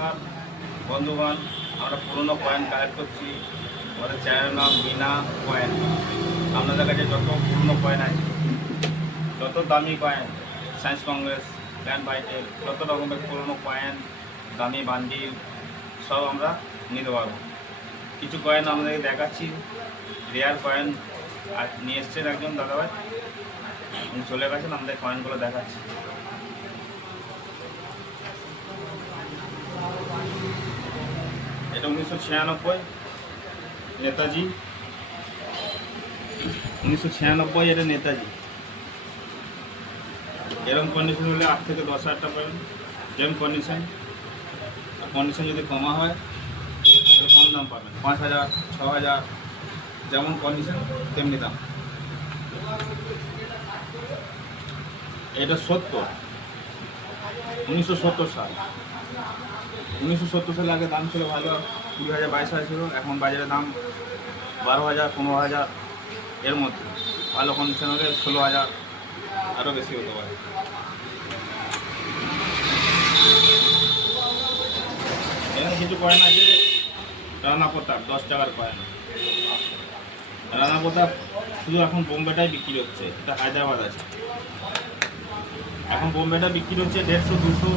নমস্কার বন্ধুগণ, আমরা পুরনো কয়েন কালেক্ট করছি। আমাদের চ্যানেলের নাম বিনা কয়েন। আপনাদের কাছে যত পুরনো কয়েন আছে, যত দামি কয়েন, সায়েন্স কংগ্রেস, গ্র্যান্ড বাইটেল, যত রকমের পুরনো কয়েন, দামি বান্ডিল সব আমরা নিতে পারবো। কিছু কয়েন আমাদেরকে দেখাচ্ছি, রেয়ার কয়েন আর নিয়ে এসছেন একজন দাদাভাই, উনি চলে গেছেন। আমাদের কয়েনগুলো দেখাচ্ছি। এটা 1996 নেতাজি, 1996 এটা নেতাজি। এরকম কন্ডিশন হলে 8 থেকে 10,000 টাকা পাবেন। যেমন কন্ডিশন যদি কমা হয় তাহলে কম দাম পাবেন, 5,000, 6,000, যেমন কন্ডিশন তেমনি দাম। এটা 1970 সাল। 1970 সালে আগে দাম ছিল ভালো, 20,000, 22,000 ছিল। এখন বাজারে দাম 12,000, 15,000 এর মধ্যে। ভালো কন্ডিশন হলে 16,000, আরও বেশি হতে পারে। এখানে কিছু কয়েন আছে রানা প্রতাপ, 10 টাকার কয়েন। রানা প্রতাপ শুধু এখন বোম্বেটাই বিক্রি হচ্ছে, এটা হায়দ্রাবাদ আছে। এখন বোম্বেটা বিক্রি হচ্ছে 150, 200।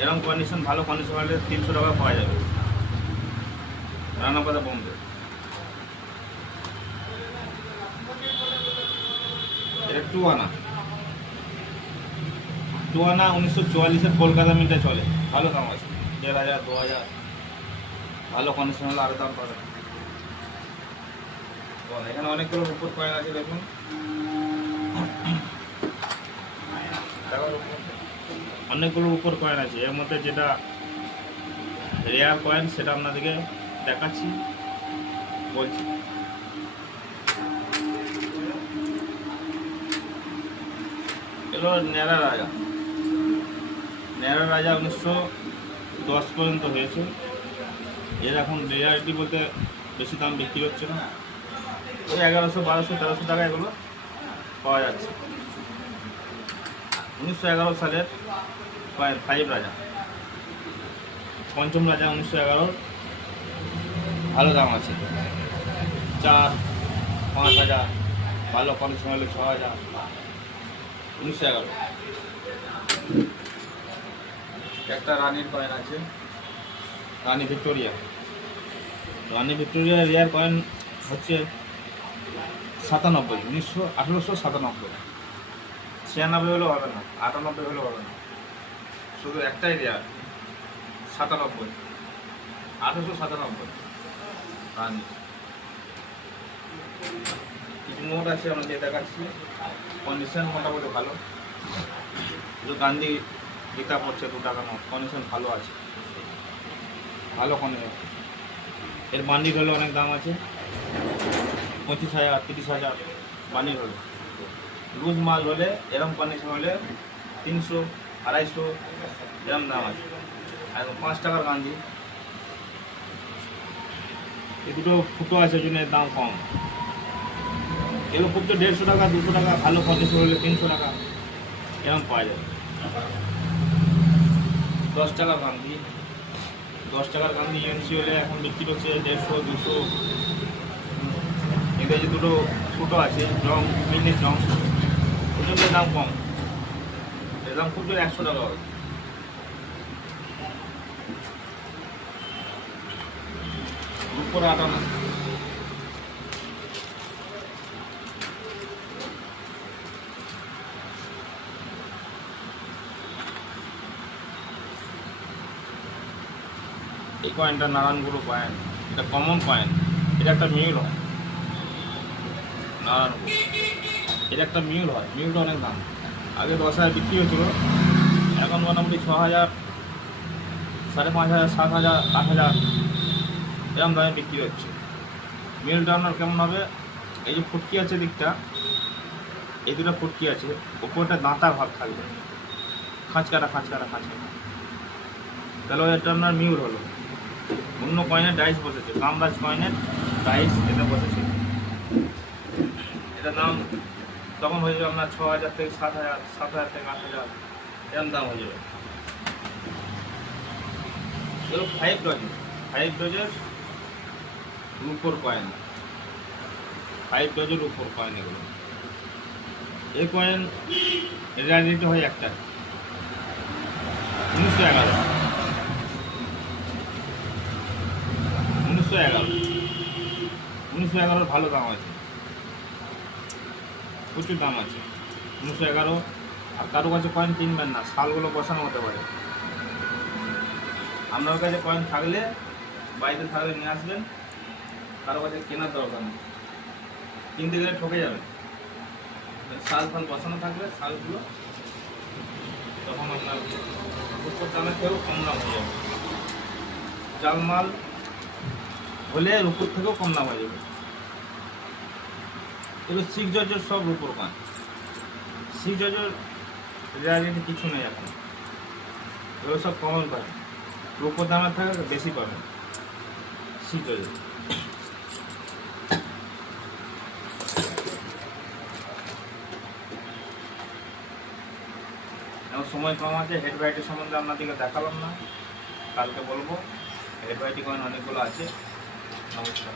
এরকম কন্ডিশন, ভালো কন্ডিশন হলে 300 টাকা পাওয়া যাবে। রানা প্রতাপ বোম্বে। এটা 2 আনা 1944-এর কলকাতা মিন্টে চলে, ভালো দাম আছে। 1,500, 2,000, ভালো কন্ডিশন হলে আরও দাম পাবে। এখানে অনেকগুলো উপর কয়েন আছে, দেখুন। অনেকগুলো উপর কয়েন আছে, এর মধ্যে যেটা রেয়ার কয়েন সেটা আপনাদেরকে দেখাচ্ছি, বলছি। এগুলো ন্যাড়া রাজা। 1910 পর্যন্ত হয়েছে। এর এখন রেয়ারিটি বলতে বেশি দাম বিক্রি হচ্ছে না, ওই 1100, 1200, 1300 টাকা এগুলো পাওয়া যাচ্ছে। 1911 সালের 5 রাজা, পঞ্চম রাজা 1911। ভালো দাম আছে, 4, 5,000, ভালো কন্ডিশন হলে 6,000। 1911 একটা রানীর কয়েন আছে, রানী ভিক্টোরিয়া। রেয়ার কয়েন হচ্ছে 97, 1897। 96 হলেও হবে না, 98 হলেও হবে না, শুধু একটাই রেয়ার, 97, 1897 রানী। কিছু নোট আছে আমাদের দেখাচ্ছি, কন্ডিশন মোটামুটি ভালো। শুধু গান্ধী গীতা পড়ছে 2 টাকা নোট, কন্ডিশন ভালো আছে, ভালো কন্ডিশন। এর বান্ডিল হলে অনেক দাম আছে, 25,000, 30,000 বান্ডিল হলে। লুজ মাল হলে, এরকম কন্ডিশন হলে 300, 250 এরকম দাম আছে। আর 5 টাকার গান্ধী, এই দুটো ফুটো আছে, জন্য এর দাম কম। এগুলো ফুটো 150 টাকা, 200 টাকা, ভালো কন্ডিশন হলে 300 টাকা এরকম পাওয়া যায়। 10 টাকার গান্ধী, 10 টাকার গান্ধী ইউএনসি হলে এখন বিক্রি হচ্ছে 150, 200। এদের যে দুটো ফুটো আছে জং, মিনিট জং, ওই জন্য দাম কম। এর দাম ফুটো 100 টাকা হবে। উপরে 8 আনা, এই কয়েনটা নারায়ণগুরু কয়েন, এটা কমন কয়েন। এটা একটা মিউল হয়, নারায়ণগুরু। এটা একটা মিউল হয়, মিউলটা অনেক দাম। আগে 10,000 বিক্রি হয়েছিল, এখন মোটামুটি 6,000, 5,500, 7,000, 8,000 এরকম দামে বিক্রি হচ্ছে। মিউলটা আপনার কেমন হবে, এই যে ফুটকি আছে দিকটা, এই দুটো ফুটকি আছে, ওপরটা দাঁতা ভাব থাকবে, খাঁচকাটা, তাহলে এটা আপনার মিউল হলো। অন্য কয়েনের ডাইস বসেছে, কামরাজ কয়েনের ডাইস এটা বসেছে। এটার দাম তখন হয়ে যাবে আপনার 6,000 থেকে 7,000, 7,000 থেকে 8,000 এরকম দাম হয়ে যাবে। এগুলো 5 ডজের রুপোর কয়েন, 5 ডজের রুপোর কয়েন এগুলো। এই কয়েন রেয়ারিটি হয় একটা 1911 1911 ভালো দাম আছে, প্রচুর দাম আছে 1911। আর কারো কাছে কয়েন কিনবেন না, সালগুলো বসানো হতে পারে। আপনার কাছে কয়েন থাকলে, বাড়িতে থাকলে নিয়ে আসবেন, কারো কাছে কেনার দরকার নেই, কিনতে গেলে ঠকে যাবে। সাল ফাল বসানো থাকবে, সালগুলো তখন আপনার উপর দামের থেকেও কম দাম হয়ে যাবে। জালমাল হলে উপর থেকেও কম দাম হয়ে যাবে। এগুলো 6 জজের সব রুপোর কয়েন, 6 জজের রেয়ারিটি কিছু নেই এখন। এগুলো সব কমন কয়েন, রুপোর দামের থেকে বেশি পাবেন 6 জজের। এখন সময় কম আছে, হেড ভ্যারাইটি সম্বন্ধে আপনাদেরকে দেখালাম না, কালকে বলবো। হেড ভ্যারাইটি কয়েন অনেকগুলো আছে। নমস্কার।